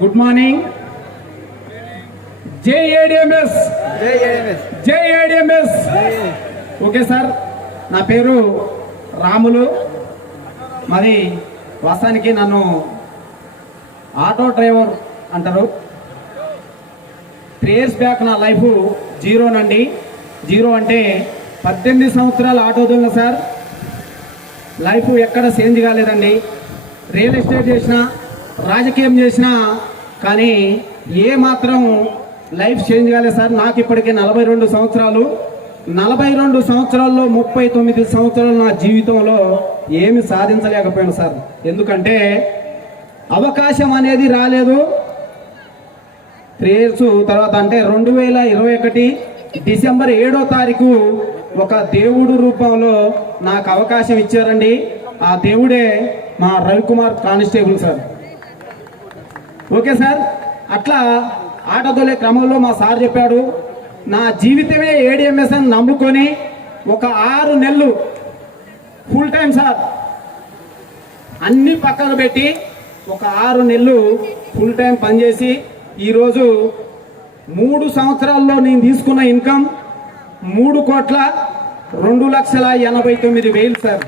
Good morning. JADMS JADMS. Okay sir, నా పేరు రాములు. మరి వాస్తవానికి నన్ను ఆటో డ్రైవర్ అంటారు. 3 years బ్యాక్ నా లైఫ్ జీరోనండి. జీరో అంటే 18 సంవత్సరాలు ఆటో దొంగ సార్. లైఫ్ ఎక్కడ చేంజ్ కాలేదండి. రియల్ ఎస్టేట్ చేసినా, రాజకీయం చేసినా, కానీ ఏ మాత్రం లైఫ్ చేంజ్ కాలేదు సార్. నాకు ఇప్పటికే 42 సంవత్సరాలు. 42 సంవత్సరాల్లో 39 సంవత్సరాలు నా జీవితంలో ఏమి సాధించలేకపోయాను సార్. ఎందుకంటే అవకాశం అనేది రాలేదు. 3 years తర్వాత అంటే 2021 డిసెంబర్ 7వ తారీఖు ఒక దేవుడు రూపంలో నాకు అవకాశం ఇచ్చారండి. ఆ దేవుడే మా Ravikumar constable sir. Okay sir, అట్లా ఆటోదోలే క్రమంలో మా సార్ చెప్పాడు, నా జీవితమే ఏడిఎంఎస్ అని నమ్ముకొని ఒక 6 నెలలు ఫుల్ టైం సార్ అన్ని పక్కన పెట్టి ఒక 6 నెలలు ఫుల్ టైం పనిచేసి ఈరోజు 3 సంవత్సరాల్లో నేను తీసుకున్న ఇన్కమ్ 3,02,89,000 సార్.